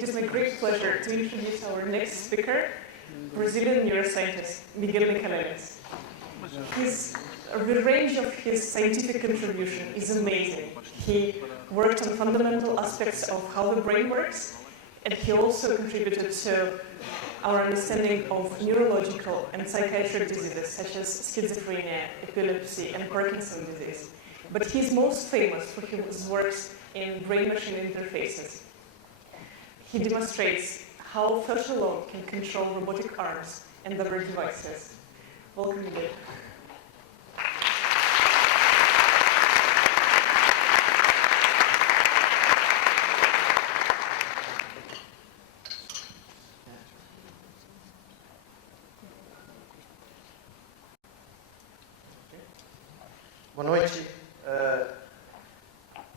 It is my great pleasure to introduce our next speaker, Brazilian neuroscientist Miguel Nicolelis. The range of his scientific contribution is amazing. He worked on fundamental aspects of how the brain works, and he also contributed to our understanding of neurological and psychiatric diseases such as schizophrenia, epilepsy, and Parkinson's disease. But he's most famous for his works in brain-machine interfaces. He demonstrates how flesh alone can control robotic arms and other devices. Welcome, Miguel. Boa noite.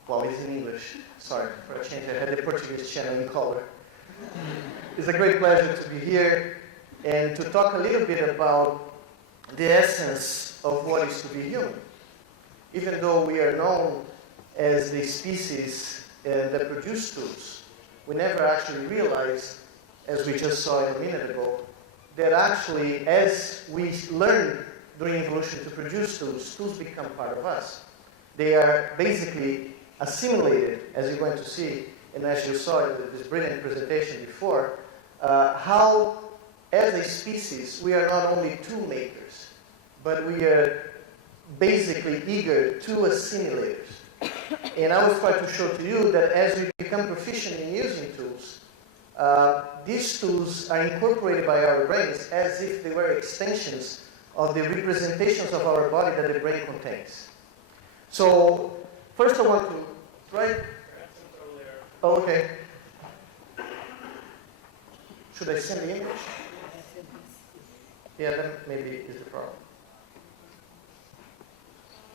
Well, it's in English. Sorry for a change. I had the Portuguese channel in color. It's a great pleasure to be here and to talk a little bit about the essence of what is to be human. Even though we are known as the species that produce tools, we never actually realize, as we just saw a minute ago, that actually as we learn during evolution to produce tools, tools become part of us. They are basically assimilated, as you're going to see, and as you saw in this brilliant presentation before, how, as a species, we are not only tool makers, but we are basically eager to assimilators. And I will try to show to you that as we become proficient in using tools, these tools are incorporated by our brains as if they were extensions of the representations of our body that the brain contains. So, first I want to, right? Oh, okay. Should I send the image? Yeah, that maybe is the problem.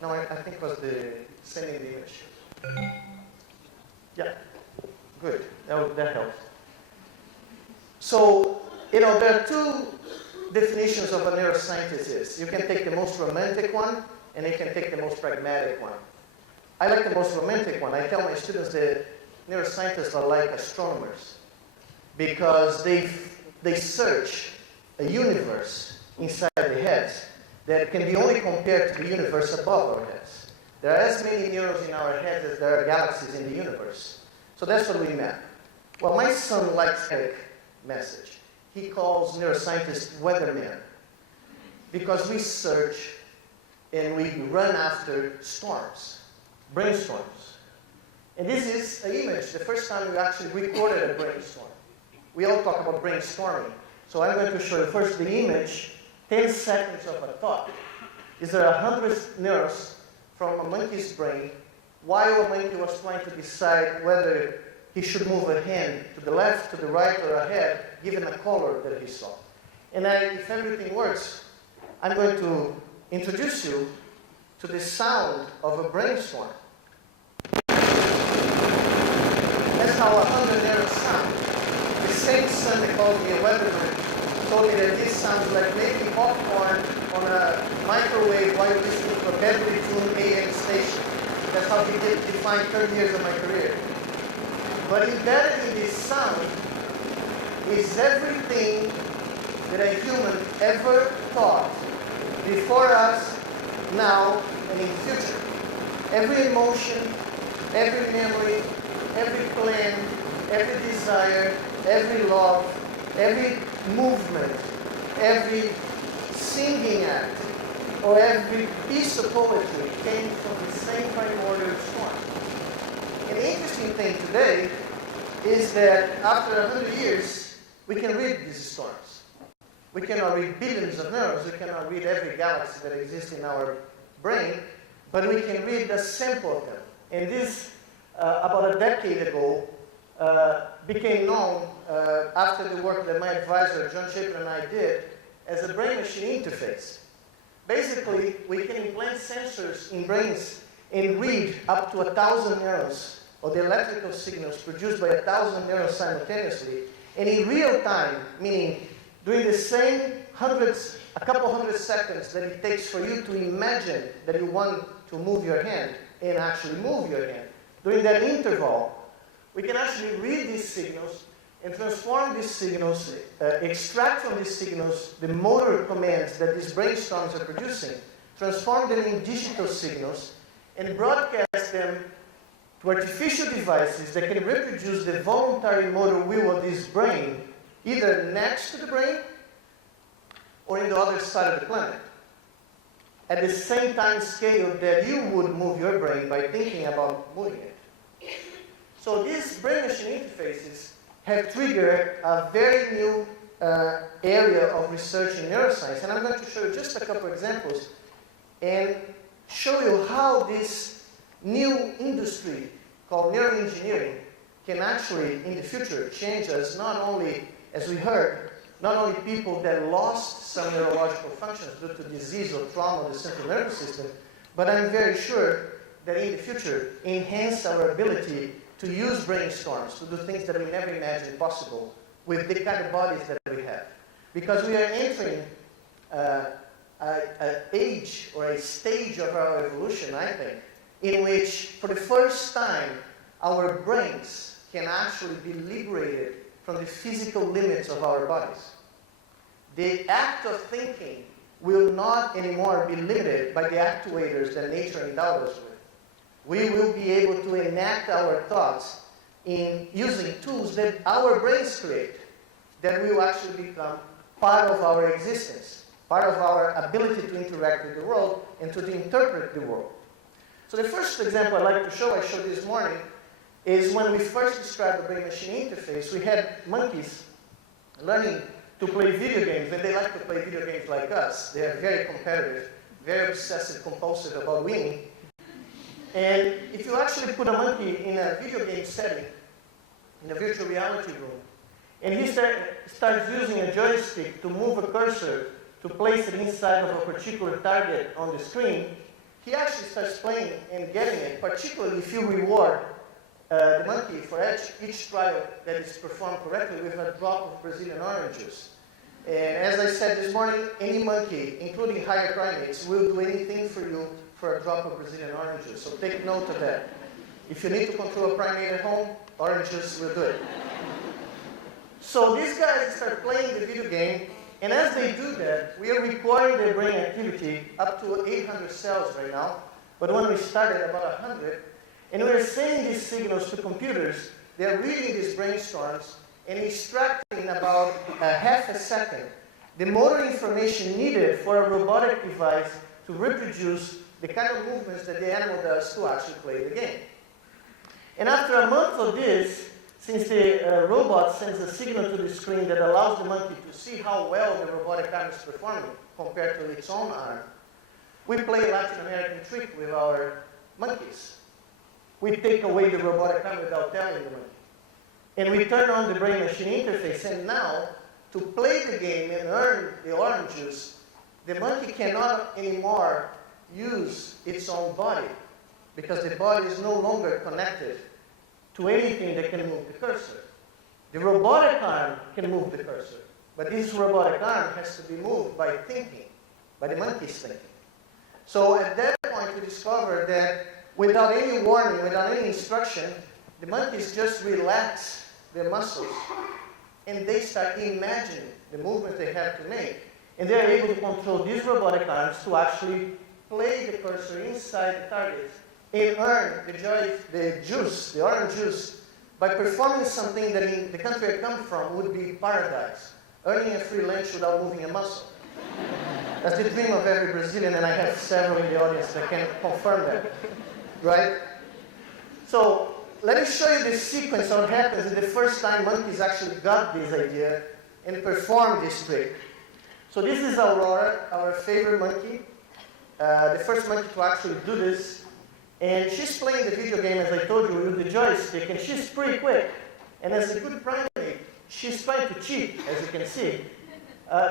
No, I think it was the sending the image. Yeah, good. That helps. So, there are two definitions of a neuroscientist is. You can take the most romantic one, and you can take the most pragmatic one. I like the most romantic one. I tell my students that neuroscientists are like astronomers because they search a universe inside their heads that can be only compared to the universe above our heads. There are as many neurons in our heads as there are galaxies in the universe. So that's what we map. Well, my son likes that message. He calls neuroscientists weathermen because we search and we run after storms, brainstorms. And this is an image, the first time we actually recorded a brainstorm. We all talk about brainstorming. So I'm going to show you first the image, 10 seconds of a thought. These are 100 neurons from a monkey's brain while a monkey was trying to decide whether he should move a hand to the left, to the right, or ahead, given a color that he saw. And if everything works, I'm going to introduce you to the sound of a brainstorm. That's how 100 neurons sound. The same son that called me a weatherman told me that this sounds like making popcorn on a microwave while you're listening to a badly tuned AM station. That's how he defined 30 years of my career. But embedded in this sound is everything that a human ever thought before us, now, and in the future. Every emotion, every memory, every plan, every desire, every love, every movement, every singing act, or every piece of poetry came from the same primordial storm. And the interesting thing today is that after 100 years, we can read these storms. We cannot read billions of neurons. We cannot read every galaxy that exists in our brain, but we can read a sample of them. And this, about a decade ago, became known after the work that my advisor, John Chaplin, and I did, as a brain-machine interface. Basically, we can implant sensors in brains and read up to 1,000 neurons, or the electrical signals produced by 1,000 neurons simultaneously, and in real time, meaning during the same a couple hundred seconds that it takes for you to imagine that you want to move your hand and actually move your hand. During that interval, we can actually read these signals, and transform these signals, extract from these signals the motor commands that these brainstorms are producing, transform them in digital signals, and broadcast them to artificial devices that can reproduce the voluntary motor wheel of this brain, either next to the brain or in the other side of the planet, at the same time scale that you would move your brain by thinking about moving it. So these brain-machine interfaces have triggered a very new area of research in neuroscience. And I'm going to show you just a couple examples and show you how this new industry called neuroengineering can actually, in the future, change us, not only, as we heard, not only people that lost some neurological functions due to disease or trauma of the central nervous system, but I'm very sure that in the future, enhance our ability to use brainstorms, to do things that we never imagined possible with the kind of bodies that we have. Because we are entering an age or a stage of our evolution, I think, in which, for the first time, our brains can actually be liberated from the physical limits of our bodies. The act of thinking will not anymore be limited by the actuators that nature endowed us with. We will be able to enact our thoughts in using tools that our brains create, that will actually become part of our existence, part of our ability to interact with the world and to interpret the world. So the first example I'd like to show, I showed this morning, is when we first described the brain-machine interface, we had monkeys learning to play video games, and they like to play video games like us. They are very competitive, very obsessive, compulsive about winning. And if you actually put a monkey in a video game setting, in a virtual reality room, and he starts using a joystick to move a cursor to place it inside of a particular target on the screen, he actually starts playing and getting it, particularly if you reward the monkey for each trial that is performed correctly with a drop of Brazilian orange juice. And as I said this morning, any monkey, including higher primates, will do anything for you for a drop of Brazilian orange juice. So take note of that. If you need to control a primate at home, orange juice will do it. So these guys start playing the video game, and as they do that, we are recording their brain activity up to 800 cells right now, but when we started, about 100, and we are sending these signals to computers. They are reading these brainstorms and extracting in about half a second the motor information needed for a robotic device to reproduce the kind of movements that the animal does to actually play the game. And after a month of this, since the robot sends a signal to the screen that allows the monkey to see how well the robotic arm is performing compared to its own arm, we play a Latin American trick with our monkeys. We take away the robotic arm without telling the monkey. And we turn on the brain-machine interface, and now, to play the game and earn the orange juice, the monkey cannot anymore use its own body, because the body is no longer connected to anything that can move the cursor. The robotic arm can move the cursor, but this robotic arm has to be moved by thinking, by the monkey's thinking. So at that point, we discovered that without any warning, without any instruction, the monkeys just relax their muscles, and they start imagining the movement they have to make. And they're able to control these robotic arms to actually play the cursor inside the target and earn the juice, the orange juice, by performing something that in the country I come from would be paradise, earning a free lunch without moving a muscle. That's the dream of every Brazilian, and I have several in the audience that can confirm that, right? So let me show you this sequence of what happens in the first time monkeys actually got this idea and performed this trick. So this is Aurora, our favorite monkey, the first monkey to actually do this. And she's playing the video game, as I told you, with the joystick, and she's pretty quick. And as a good primate, she's trying to cheat, as you can see.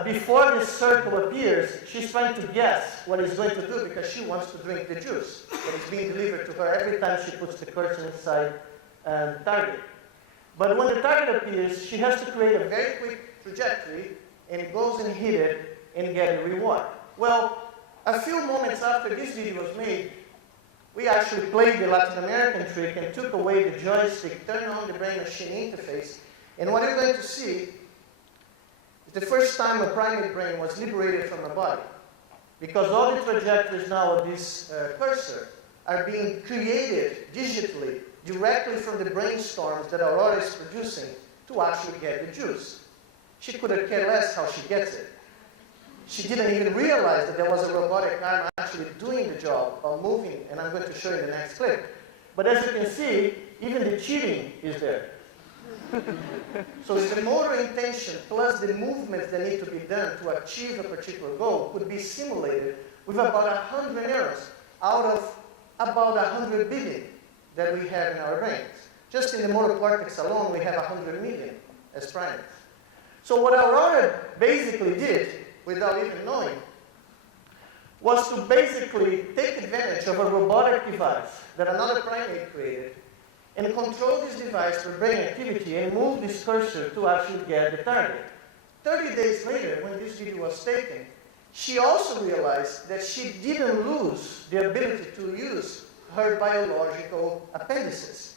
Before this circle appears, she's trying to guess what he's going to do because she wants to drink the juice that is being delivered to her every time she puts the cursor inside the target. But when the target appears, she has to create a very quick trajectory, and it goes and hit it and get a reward. Well, a few moments after this video was made, we actually played the Latin American trick and took away the joystick, turned on the brain-machine interface, And what you're going to see is the first time a primate brain was liberated from a body. Because all the trajectories now of this cursor are being created digitally directly from the brainstorms that Aurora is producing to actually get the juice. She could have cared less how she gets it. She didn't even realize that there was a robotic arm actually doing the job of moving, and I'm going to show you in the next clip. But as you can see, even the cheating is there. So the motor intention plus the movements that need to be done to achieve a particular goal could be simulated with about 100 neurons out of about 100 billion that we have in our brains. Just in the motor cortex alone, we have 100 million as primates. So what Aurora basically did, without even knowing, was to basically take advantage of a robotic device that another primate created and control this device for brain activity and move this cursor to actually get the target. 30 days later, when this video was taken, she also realized that she didn't lose the ability to use her biological appendices.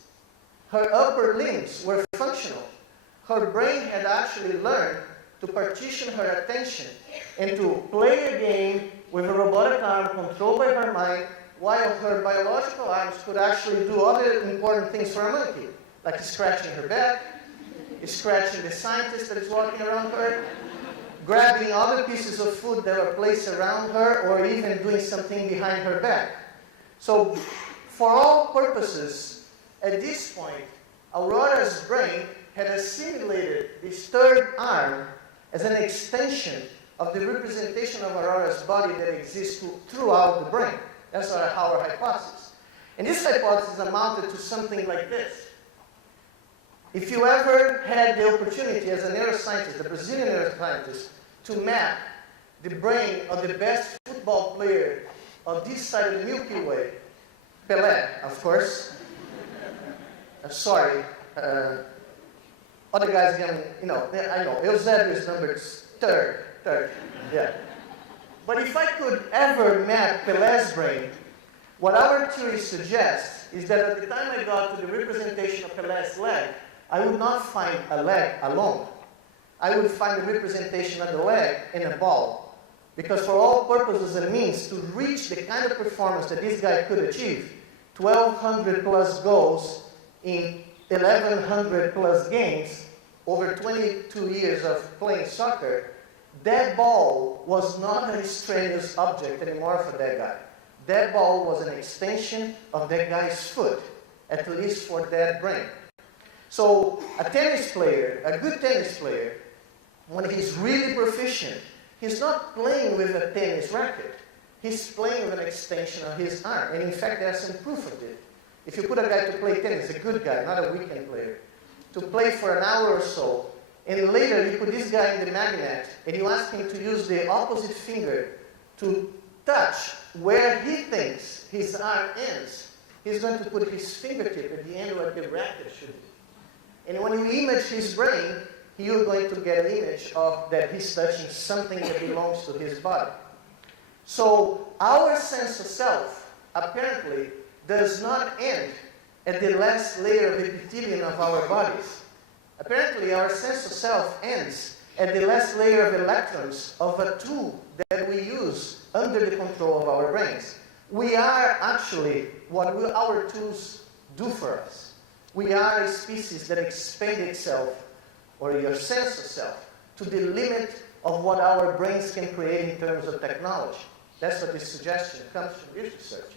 Her upper limbs were functional. Her brain had actually learned to partition her attention and to play a game with a robotic arm controlled by her mind, while her biological arms could actually do other important things for a monkey, like scratching her back, scratching the scientist that is walking around her, grabbing other pieces of food that were placed around her, or even doing something behind her back. So, for all purposes, at this point, Aurora's brain had assimilated this third arm as an extension of the representation of Aurora's body that exists throughout the brain. That's our hypothesis. And this hypothesis amounted to something like this. If you ever had the opportunity as a neuroscientist, a Brazilian neuroscientist, to map the brain of the best football player of this side of the Milky Way, Pelé, of course. Sorry. Other guys can, I know. Eusebio is number third. Yeah. But if I could ever map Pelé's brain, what our theory suggests is that at the time I got to the representation of Pelé's leg, I would not find a leg alone. I would find the representation of the leg in a ball. Because for all purposes and means, to reach the kind of performance that this guy could achieve, 1,200 plus goals in 1,100 plus games, over 22 years of playing soccer, that ball was not an extraneous object anymore for that guy. That ball was an extension of that guy's foot, at least for that brain. So a tennis player, a good tennis player, when he's really proficient, he's not playing with a tennis racket. He's playing with an extension of his arm. And in fact, there's some proof of it. If you put a guy to play tennis, a good guy, not a weekend player, to play for an hour or so, and later you put this guy in the magnet, and you ask him to use the opposite finger to touch where he thinks his arm ends, he's going to put his fingertip at the end where the racket should be. And when you image his brain, you're going to get an image of that he's touching something that belongs to his body. So our sense of self, apparently, does not end at the last layer of epithelium of our bodies. Apparently, our sense of self ends at the last layer of electrons of a tool that we use under the control of our brains. We are actually what our tools do for us. We are a species that expand itself, or your sense of self, to the limit of what our brains can create in terms of technology. That's what this suggestion comes from this research.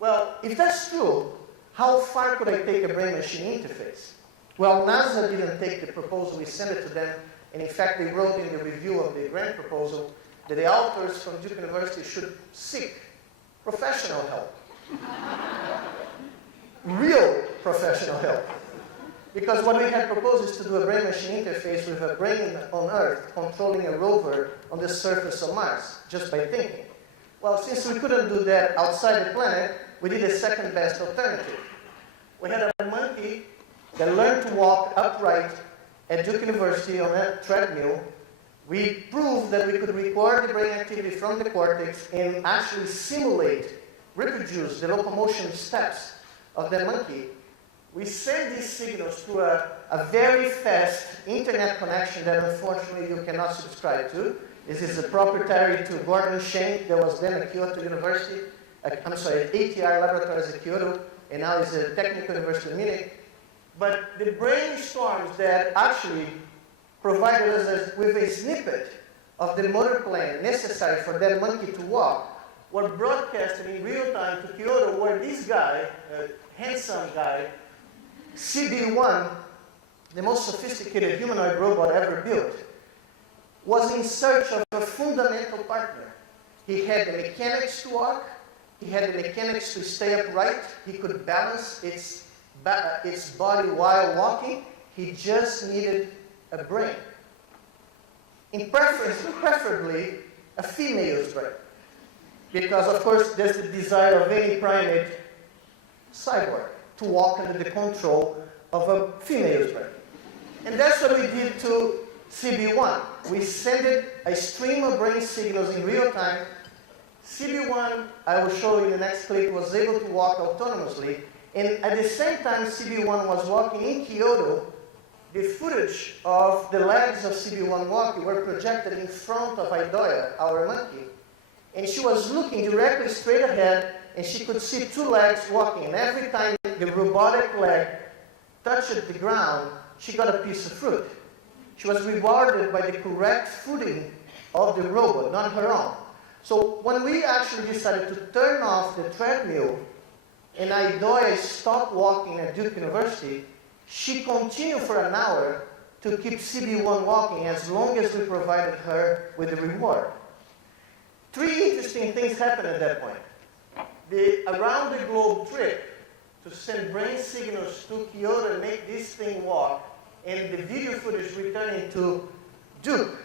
Well, if that's true, how far could I take a brain-machine interface? Well, NASA didn't take the proposal, we sent it to them, and in fact they wrote in the review of the grant proposal that the authors from Duke University should seek professional help. Real professional help. Because what we had proposed is to do a brain-machine interface with a brain on Earth controlling a rover on the surface of Mars, just by thinking. Well, since we couldn't do that outside the planet, we did a second best alternative. We had a monkey that learned to walk upright at Duke University on a treadmill. We proved that we could record the brain activity from the cortex and actually simulate, reproduce the locomotion steps of the monkey we send these signals to a very fast internet connection that unfortunately you cannot subscribe to. This is a proprietary to Gordon Schenck that was then at Kyoto University, at ATI Laboratories at Kyoto, and now is a Technical University of Munich. But the brainstorms that actually provided us with a snippet of the motor plan necessary for that monkey to walk were broadcasted in real time to Kyoto, where this guy, a handsome guy, CB1, the most sophisticated humanoid robot ever built, was in search of a fundamental partner. He had the mechanics to walk, he had the mechanics to stay upright, he could balance its body while walking, he just needed a brain. Preferably a female's brain. Because, of course, there's the desire of any primate cyborg to walk under the control of a female's brain. And that's what we did to CB1. We sent a stream of brain signals in real time. CB1, I will show you in the next clip, was able to walk autonomously. And at the same time CB1 was walking in Kyoto, the footage of the legs of CB1 walking were projected in front of Idoia, our monkey. And she was looking directly straight ahead, and she could see two legs walking. And every time the robotic leg touched the ground, she got a piece of fruit. She was rewarded by the correct footing of the robot, not her own. So when we actually decided to turn off the treadmill, and Idoia stopped walking at Duke University, she continued for an hour to keep CB1 walking as long as we provided her with the reward. Three interesting things happened at that point. The around-the-globe trip to send brain signals to Kyoto and make this thing walk, and the video footage returning to Duke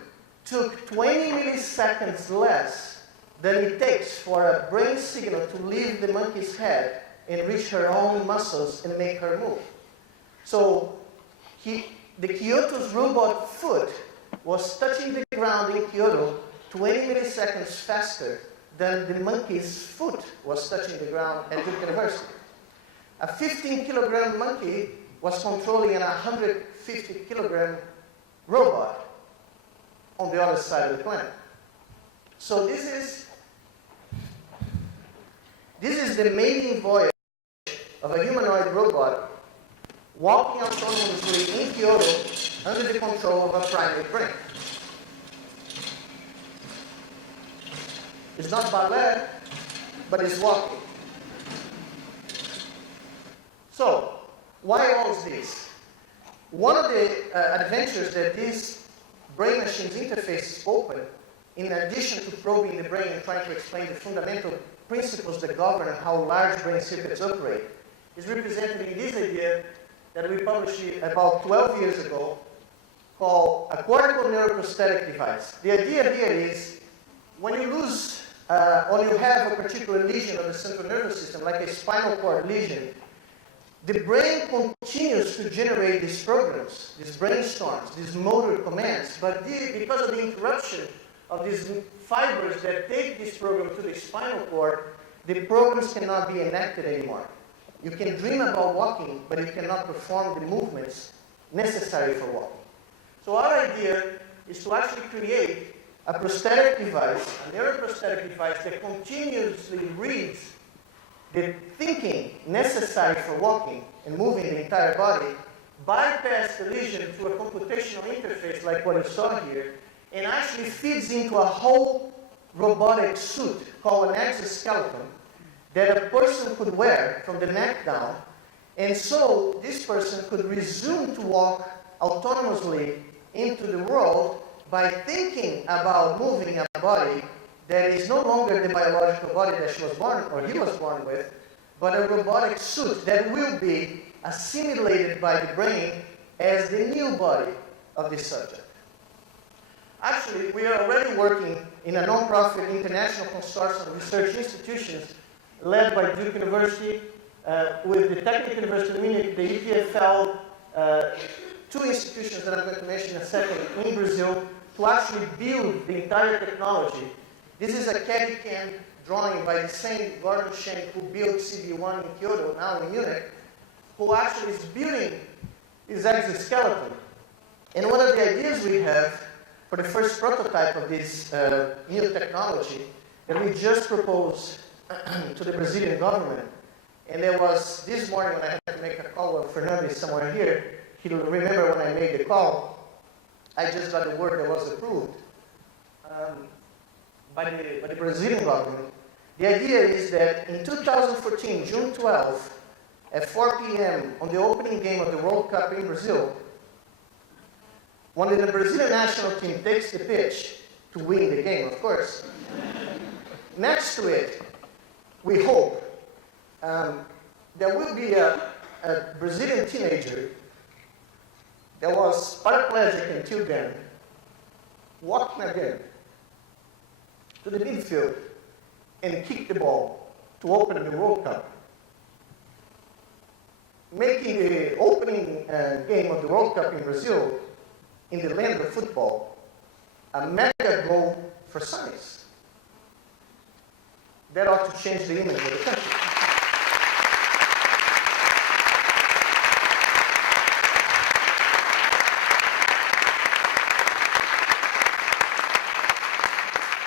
took 20 milliseconds less than it takes for a brain signal to leave the monkey's head and reach her own muscles and make her move. So the Kyoto's robot foot was touching the ground in Kyoto 20 milliseconds faster than the monkey's foot was touching the ground at Duke University. A 15-kilogram monkey was controlling an 150-kilogram robot on the other side of the planet. So this is the maiden voyage of a humanoid robot walking autonomously in Kyoto under the control of a primate brain. It's not ballet, but it's walking. So, why all of this? One of the adventures that this brain-machines interface open, in addition to probing the brain and trying to explain the fundamental principles that govern how large brain circuits operate, is represented in this idea that we published about 12 years ago called a cortical neuroprosthetic device. The idea here is when you lose or you have a particular lesion of the central nervous system, like a spinal cord lesion, the brain continues to generate these programs, these brainstorms, these motor commands, but because of the interruption of these fibers that take this program to the spinal cord, the programs cannot be enacted anymore. You can dream about walking, but you cannot perform the movements necessary for walking. So our idea is to actually create a prosthetic device, a neuroprosthetic device that continuously reads the thinking necessary for walking and moving the entire body, bypass the lesion through a computational interface like what you saw here, and actually feeds into a whole robotic suit called an exoskeleton that a person could wear from the neck down, and so this person could resume to walk autonomously into the world by thinking about moving a body that is no longer the biological body that she was born, or he was born with, but a robotic suit that will be assimilated by the brain as the new body of this subject. Actually, we are already working in a non-profit international consortium of research institutions led by Duke University, with the Technical University of Munich, the EPFL, two institutions that I'm going to mention in a second in Brazil, to actually build the entire technology. This is a CAD-CAM drawing by the same Gordon Schenck who built CB1 in Kyoto, now in Munich, who actually is building his exoskeleton. And one of the ideas we have for the first prototype of this new technology that we just proposed to the Brazilian government, and there was this morning when I had to make a call with Fernando somewhere here, he'll remember when I made the call, I just got the word that was approved by the Brazilian government. The idea is that in 2014, June 12th, at 4 p.m. on the opening game of the World Cup in Brazil, when the Brazilian national team takes the pitch to win the game, of course, next to it, we hope there will be a Brazilian teenager that was paraplegic until then, walking again to the midfield and kick the ball to open the World Cup, making the opening game of the World Cup in Brazil, in the land of football, a mega goal for science. That ought to change the image of the country.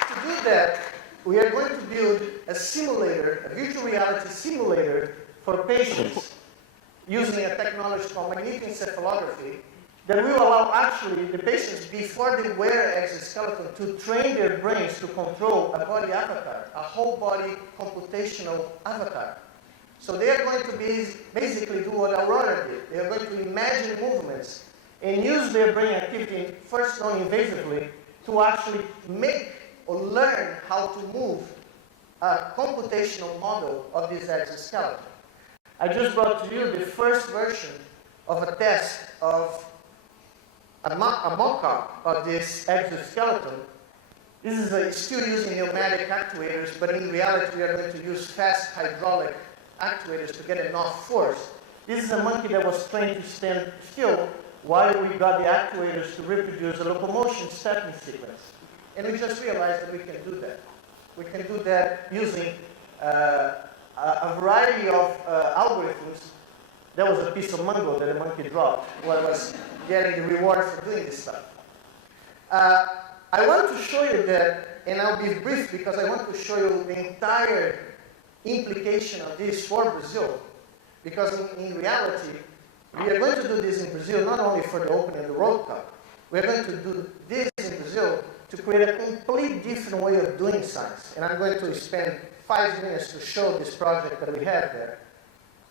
To do that, we are going to build a simulator, a virtual reality simulator for patients using a technology called magnetoencephalography that will allow actually the patients, before they wear exoskeleton, to train their brains to control a body avatar, a whole body computational avatar. So they are going to basically do what Aurora did. They are going to imagine movements and use their brain activity, first non-invasively, to actually make or learn how to move a computational model of this exoskeleton. I just brought to you the first version of a test of a mock-up of this exoskeleton. This is still using pneumatic actuators, but in reality we are going to use fast hydraulic actuators to get enough force. This is a monkey that was trained to stand still while we got the actuators to reproduce a locomotion stepping sequence. And we just realized that we can do that. We can do that using a variety of algorithms. That was a piece of mango that the monkey dropped while I was getting the reward for doing this stuff. I want to show you that, and I'll be brief because I want to show you the entire implication of this for Brazil. Because in reality, we are going to do this in Brazil not only for the opening of the World Cup. We are going to do this in Brazil to create a completely different way of doing science. And I'm going to spend 5 minutes to show this project that we have there.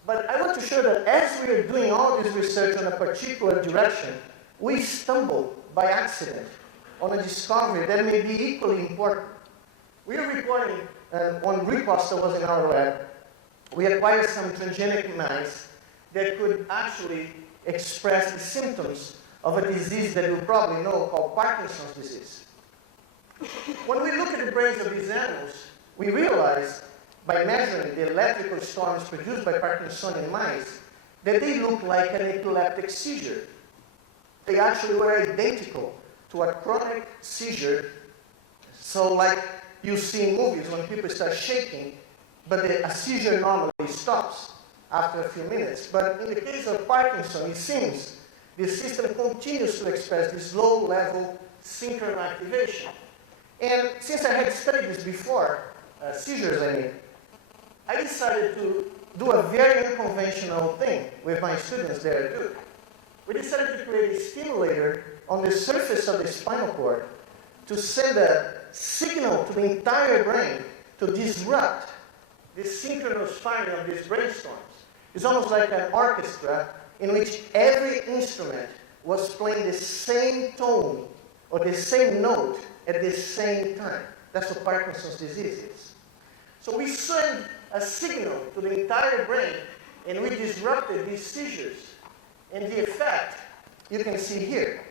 But I want to show that as we are doing all this research on a particular direction, we stumble by accident on a discovery that may be equally important. We are reporting on repost that was in our lab. We acquired some transgenic mice that could actually express the symptoms of a disease that you probably know called Parkinson's disease. When we look at the brains of these animals, we realize by measuring the electrical storms produced by Parkinsonian mice, that they look like an epileptic seizure. They actually were identical to a chronic seizure. So like you see in movies when people start shaking, but a seizure normally stops after a few minutes. But in the case of Parkinson, it seems the system continues to express this low-level synchronous activation. And since I had studied this before, seizures I mean, I decided to do a very unconventional thing with my students there at Duke. We decided to create a stimulator on the surface of the spinal cord to send a signal to the entire brain to disrupt the synchronous firing of these brainstorms. It's almost like an orchestra in which every instrument was playing the same tone or the same note at the same time. That's what Parkinson's disease is. So we send a signal to the entire brain, and we disrupted these seizures. And the effect, you can see here.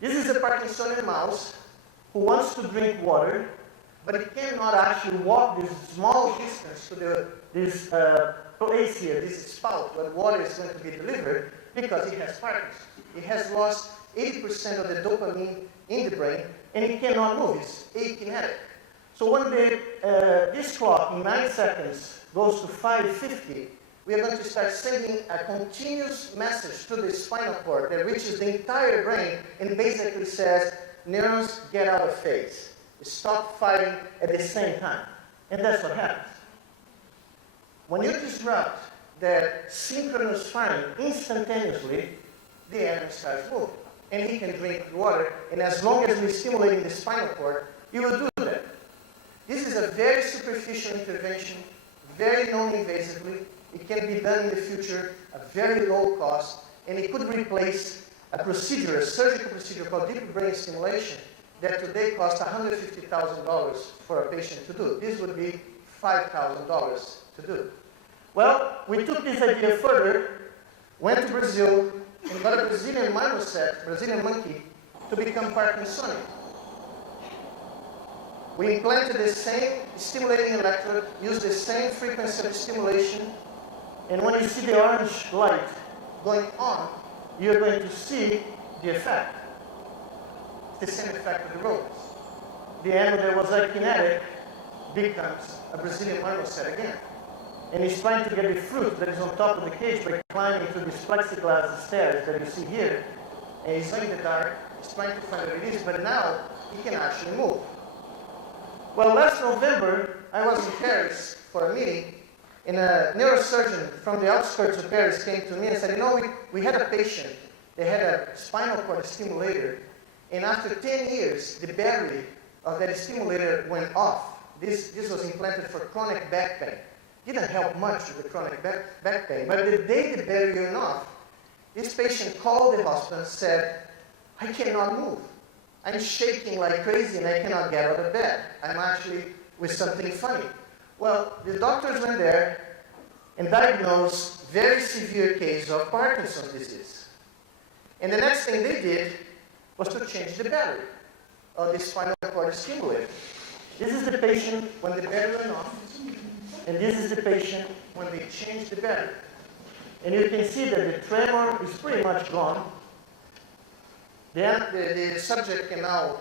This is a Parkinsonian mouse who wants to drink water, but it cannot actually walk this small distance to this place here, this spout where water is going to be delivered, because it has Parkinson's. It has lost 80% of the dopamine in the brain, and it cannot move. It's akinetic. So when this clock in 9 seconds goes to 550, we are going to start sending a continuous message to the spinal cord that reaches the entire brain and basically says, neurons, get out of phase. Stop firing at the same time. And that's what happens. When you disrupt that synchronous firing instantaneously, the animal starts moving. And he can drink water, and as long as we're stimulating the spinal cord, he will do that. This is a very superficial intervention, very non-invasively. It can be done in the future at very low cost, and it could replace a procedure, a surgical procedure called deep brain stimulation, that today costs $150,000 for a patient to do. This would be $5,000 to do. Well, we took this idea further, went to Brazil, and got a Brazilian marmoset, Brazilian monkey, to become Parkinsonian. We implanted the same stimulating electrode, used the same frequency of stimulation, and when you see the orange light going on, you're going to see the effect. It's the same effect of the rodents. The animal that was akinetic becomes a Brazilian marmoset again. And he's trying to get the fruit that is on top of the cage by climbing through these plexiglass stairs that you see here. And he's in the dark, he's trying to find a release, but now he can actually move. Well, last November, I was in Paris for a meeting, and a neurosurgeon from the outskirts of Paris came to me and said, you know, we had a patient, they had a spinal cord stimulator, and after 10 years, the battery of that stimulator went off. This was implanted for chronic back pain. Didn't help much with the chronic back pain, but the day the battery went off, this patient called the hospital and said, I cannot move. I'm shaking like crazy and I cannot get out of bed. I'm actually with something funny. Well, the doctors went there and diagnosed very severe case of Parkinson's disease. And the next thing they did was to change the battery of the spinal cord stimulator. This is the patient when the battery went off, and this is the patient when they changed the battery. And you can see that the tremor is pretty much gone. The subject can now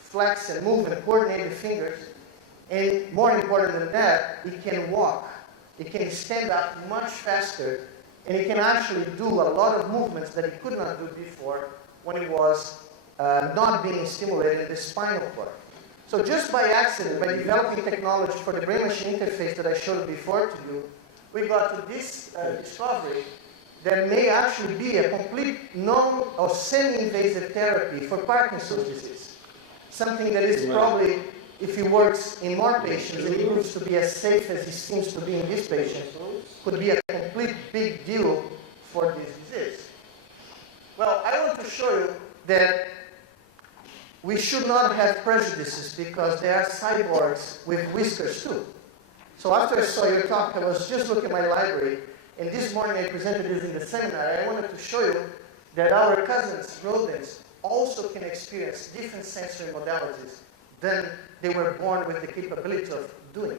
flex and move and coordinate the fingers. And more important than that, it can walk. It can stand up much faster. And it can actually do a lot of movements that it could not do before when it was not being stimulated in the spinal cord. So just by accident, by developing technology for the brain-machine interface that I showed before to you, we got to this discovery that may actually be a complete non- or semi-invasive therapy for Parkinson's disease. Something that is probably, if it works in more patients, and it proves to be as safe as it seems to be in this patient, could be a complete big deal for this disease. Well, I want to show you that we should not have prejudices because there are cyborgs with whiskers too. So after I saw your talk, I was just looking at my library, and this morning I presented this in the seminar. I wanted to show you that our cousins, rodents, also can experience different sensory modalities than they were born with the capability of doing.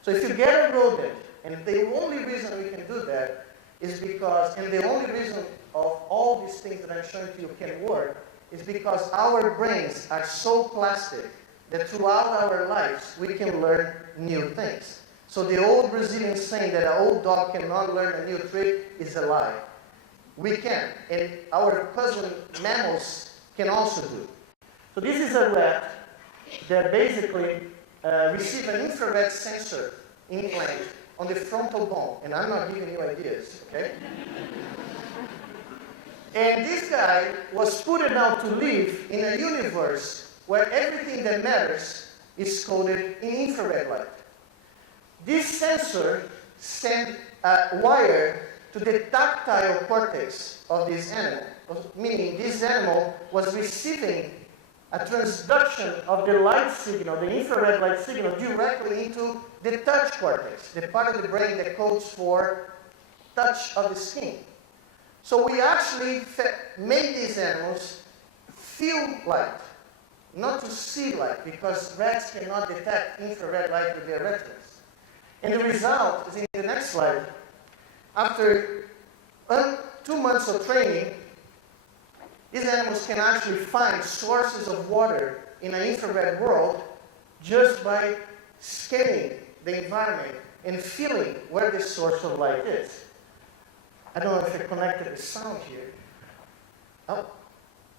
So if you get a rodent, and the only reason we can do that is because, and the only reason of all these things that I'm showing to you can work, is because our brains are so plastic that throughout our lives we can learn new things. So the old Brazilian saying that an old dog cannot learn a new trick is a lie. We can, and our cousin mammals can also do. So this is a rat that basically receives an infrared sensor implant on the frontal bone, and I'm not giving you ideas, okay? And this guy was put out to live in a universe where everything that matters is coded in infrared light. This sensor sent a wire to the tactile cortex of this animal, meaning this animal was receiving a transduction of the light signal, the infrared light signal, directly into the touch cortex, the part of the brain that codes for touch of the skin. So we actually made these animals feel light, not to see light, because rats cannot detect infrared light with their retinas. And the result is in the next slide. After 2 months of training, these animals can actually find sources of water in an infrared world just by scanning the environment and feeling where the source of light is. I don't know if I connected the sound here. Oh,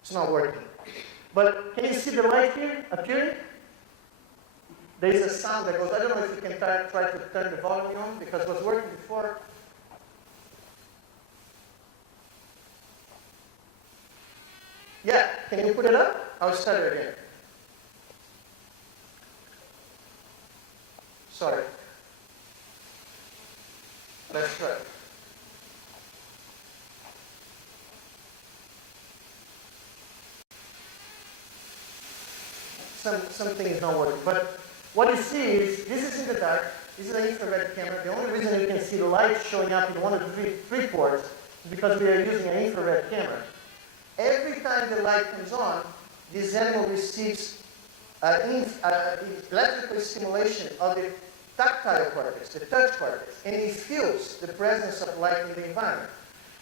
it's not working. But can you see the light here appearing? There is a sound that goes, I don't know if you can try to turn the volume on because it was working before. Yeah, can you put it up? I'll start it again. Sorry. Let's try. Something is not working. But what you see is, this is in the dark. This is an infrared camera. The only reason you can see the light showing up in one of the three ports is because we are using an infrared camera. Every time the light comes on, this animal receives electrical stimulation of the tactile cortex, the touch cortex, and it feels the presence of light in the environment.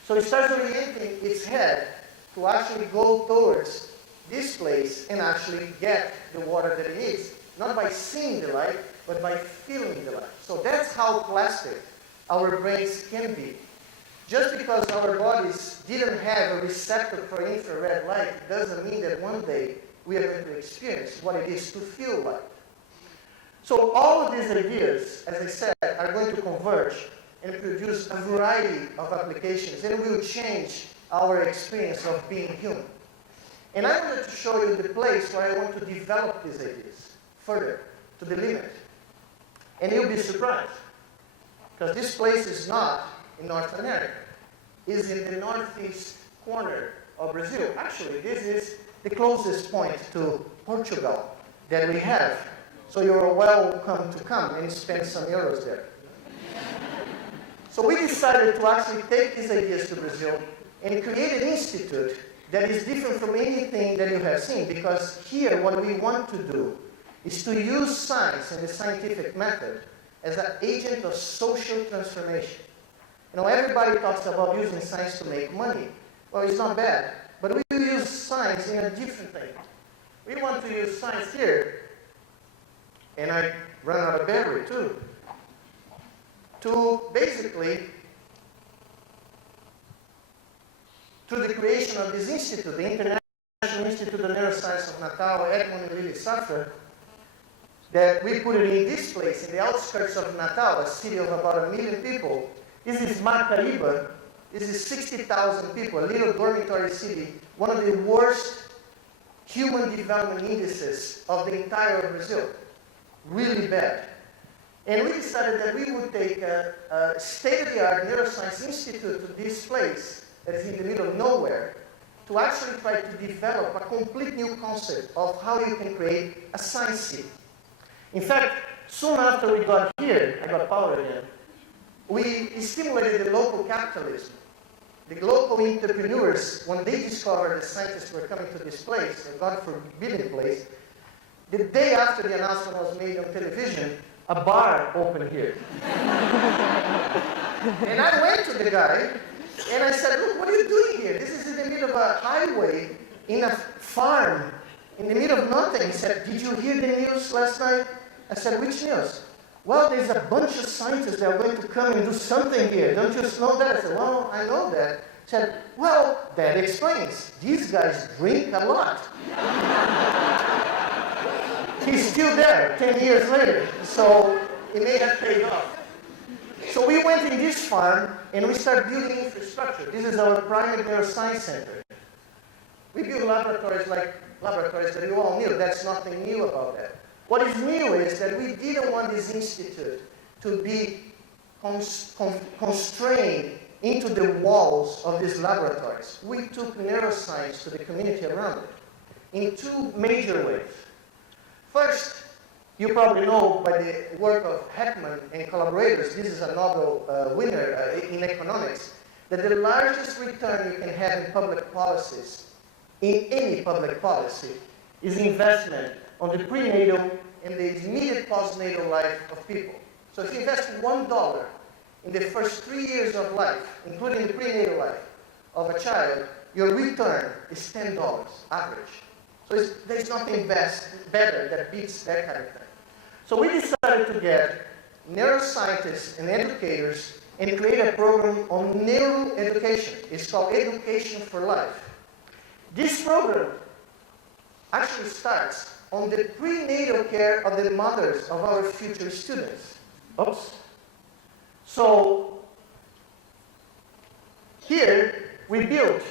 So it starts orienting its head to actually go towards this place and actually get the water that it needs, not by seeing the light, but by feeling the light. So that's how plastic our brains can be. Just because our bodies didn't have a receptor for infrared light doesn't mean that one day we are going to experience what it is to feel light. So all of these ideas, as I said, are going to converge and produce a variety of applications, and will change our experience of being human. And I wanted to show you the place where I want to develop these ideas further, to the limit. And you'll be surprised, because this place is not in North America. It's in the northeast corner of Brazil. Actually, this is the closest point to Portugal that we have. So you're welcome to come and spend some euros there. So we decided to actually take these ideas to Brazil and create an institute that is different from anything that you have seen, because here what we want to do is to use science and the scientific method as an agent of social transformation. You know, everybody talks about using science to make money. Well, it's not bad, but we use science in a different thing. We want to use science here, and I run out of battery too, to basically, through the creation of this institute, the International Institute of Neuroscience of Natal, Edmund and Lily Safra, that we put it in this place, in the outskirts of Natal, a city of about 1 million people. This is Macaíba. This is 60,000 people, a little dormitory city, one of the worst human development indices of the entire Brazil. Really bad. And we decided that we would take a state-of-the-art neuroscience institute to this place that is in the middle of nowhere to actually try to develop a complete new concept of how you can create a science city. In fact, soon after we got here, I got power again, we stimulated the local capitalism. The local entrepreneurs, when they discovered the scientists were coming to this place, a God forbidden place, the day after the announcement was made on television, a bar opened here. And I went to the guy, and I said, look, what are you doing here? This is in the middle of a highway, in a farm, in the middle of nothing. He said, did you hear the news last night? I said, which news? Well, there's a bunch of scientists that are going to come and do something here. Don't you know that? I said, well, I know that. He said, well, that explains. These guys drink a lot. He's still there 10 years later, so it may have paid off. So we went in this farm and we started building infrastructure. This is our primary neuroscience center. We build laboratories like laboratories that you all knew. That's nothing new about that. What is new is that we didn't want this institute to be constrained into the walls of these laboratories. We took neuroscience to the community around it in two major ways. First, you probably know by the work of Heckman and collaborators, this is a Nobel winner in economics, that the largest return you can have in public policies, in any public policy, is investment on the prenatal and the immediate postnatal life of people. So if you invest $1 in the first 3 years of life, including the prenatal life of a child, your return is $10 average. So there's nothing better that beats that kind of thing. So we decided to get neuroscientists and educators and create a program on neuroeducation. It's called Education for Life. This program actually starts on the prenatal care of the mothers of our future students. Oops. So here we built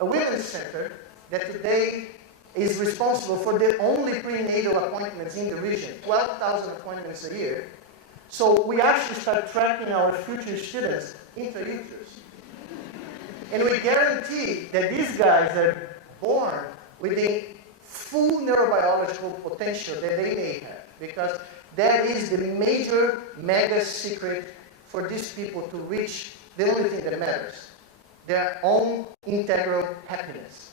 a women's center that today is responsible for the only prenatal appointments in the region, 12,000 appointments a year. So we actually start tracking our future students intrauterus. And we guarantee that these guys are born with the full neurobiological potential that they may have, because that is the major mega secret for these people to reach the only thing that matters, their own integral happiness.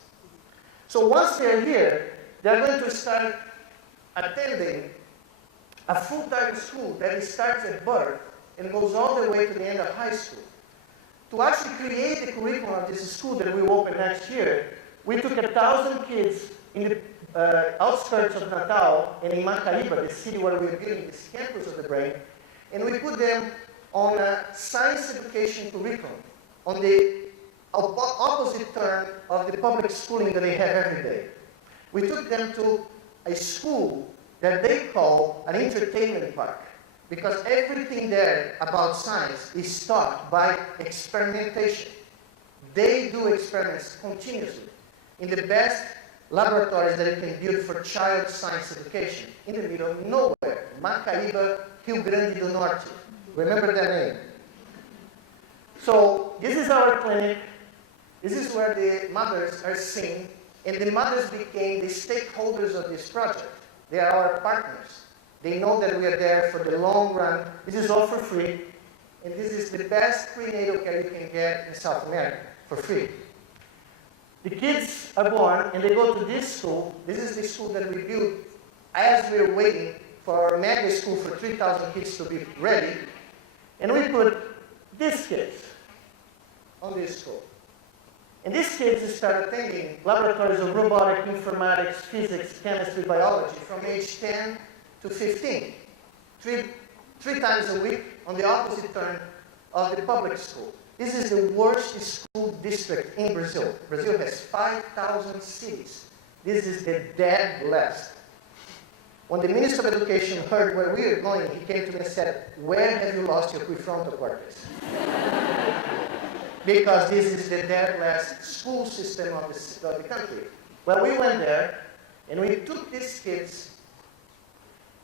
So once they're here, they're going to start attending a full-time school that starts at birth and goes all the way to the end of high school. To actually create the curriculum of this school that we will open next year, we took 1,000 kids in the outskirts of Natal and in Macaíba, the city where we're building this campus of the brain, and we put them on a science education curriculum on the opposite turn of the public schooling that they have every day. We took them to a school that they call an entertainment park, because everything there about science is taught by experimentation. They do experiments continuously in the best laboratories that you can build for child science education in the middle of nowhere, Macaíba, Rio Grande do Norte. Remember that name. So this is our clinic. This is where the mothers are seen, and the mothers became the stakeholders of this project. They are our partners. They know that we are there for the long run. This is all for free, and this is the best prenatal care you can get in South America for free. The kids are born, and they go to this school. This is the school that we built as we're waiting for our mega school for 3,000 kids to be ready. And we put these kids on this school. And these kids start attending laboratories of robotic, informatics, physics, chemistry, biology from age 10 to 15. Three times a week on the opposite turn of the public school. This is the worst school district in Brazil. Brazil has 5,000 cities. This is the dead last. When the Minister of Education heard where we were going, he came to me and said, "Where have you lost your prefrontal cortex?" Because this is the dead last school system of the country. Well, we went there, and we took these kids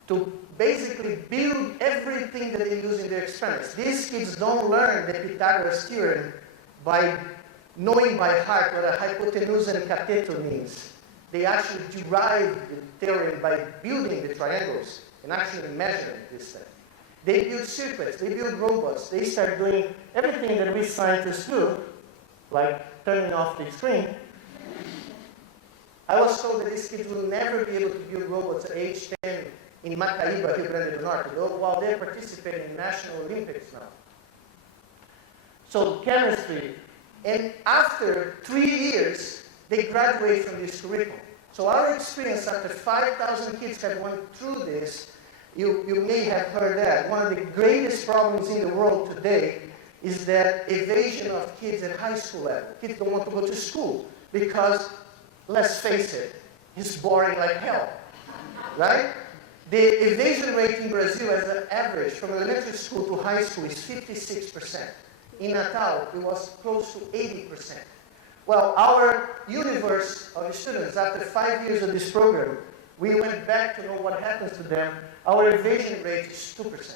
to basically build everything that they use in their experiments. These kids don't learn the Pythagoras theorem by knowing by heart what a hypotenuse and catheter means. They actually derive the theorem by building the triangles and actually measuring this thing. They build circuits, they build robots, they start doing everything that we scientists do, like turning off the screen. I was told that these kids will never be able to build robots at age 10 in Macaíba, Rio Grande do Norte, while they're participating in National Olympics now. So chemistry, and after 3 years, they graduate from this curriculum. So our experience after 5,000 kids have went through this, you may have heard that. One of the greatest problems in the world today is that evasion of kids at high school level. Kids don't want to go to school because, let's face it, it's boring like hell, right? The evasion rate in Brazil as an average from elementary school to high school is 56%. In Natal, it was close to 80%. Well, our universe of students, after 5 years of this program, we went back to know what happens to them. Our evasion rate is 2%.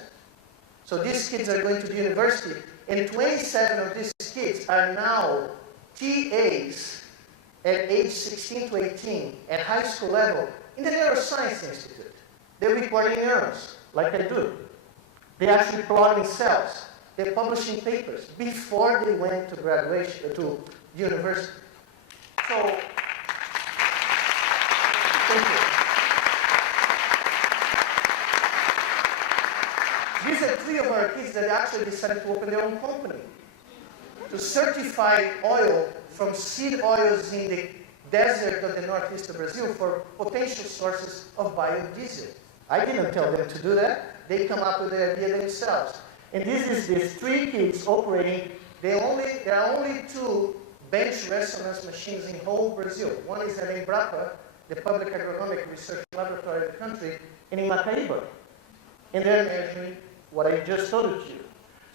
So these kids are going to the university, and 27 of these kids are now TAs at age 16 to 18 at high school level in the Neuroscience Institute. They're recording neurons, like I do. They're actually plotting cells. They're publishing papers before they went to graduation, to university. So, thank you. These are 3 of our kids that actually decided to open their own company to certify oil from seed oils in the desert of the northeast of Brazil for potential sources of biodiesel. I didn't tell them to do that. They come up with the idea themselves. And this is these 3 kids operating. There are only 2 bench resonance machines in whole Brazil. One is at Embrapa, the public agronomic research laboratory of the country, and in Macaíba. And they're measuring what I just told you.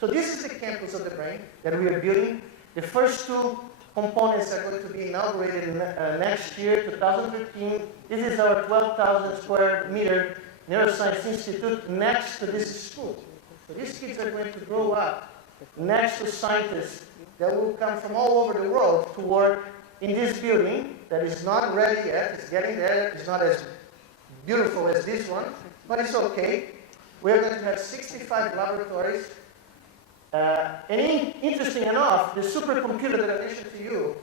So this is the campus of the brain that we are building. The first 2 components are going to be inaugurated next year, 2013. This is our 12,000 square meter Neuroscience Institute next to this school. So these kids are going to grow up next to scientists that will come from all over the world to work in this building that is not ready yet. It's getting there. It's not as beautiful as this one, but it's okay. We're going to have 65 laboratories. And interesting enough, the supercomputer that I mentioned to you,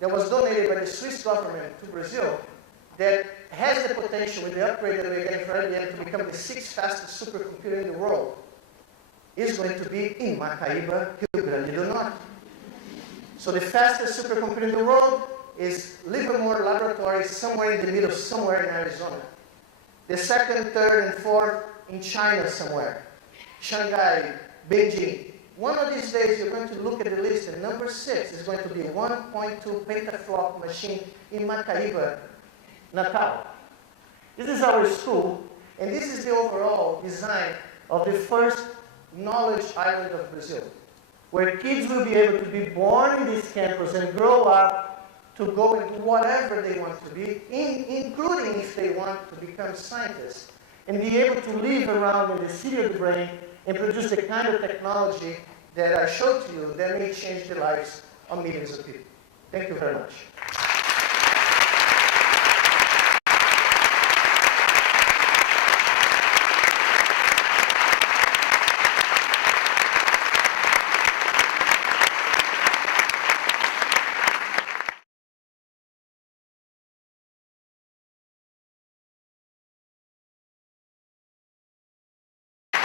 that was donated by the Swiss government to Brazil, that has the potential with the upgrade that we're getting from IBM to become the 6th fastest supercomputer in the world, is going to be in Macaíba, Rio Grande do Norte. So the fastest supercomputer in the world is Livermore Laboratory, somewhere in the middle, somewhere in Arizona. The 2nd, 3rd, and 4th in China somewhere. Shanghai, Beijing. One of these days you're going to look at the list, and number 6 is going to be a 1.2 petaflop machine in Macaíba, Natal. This is our school, and this is the overall design of the first knowledge island of Brazil, where kids will be able to be born in this campus and grow up to go into whatever they want to be, including if they want to become scientists, and be able to live around in the city of the brain and produce the kind of technology that I showed to you that may change the lives of millions of people. Thank you very much.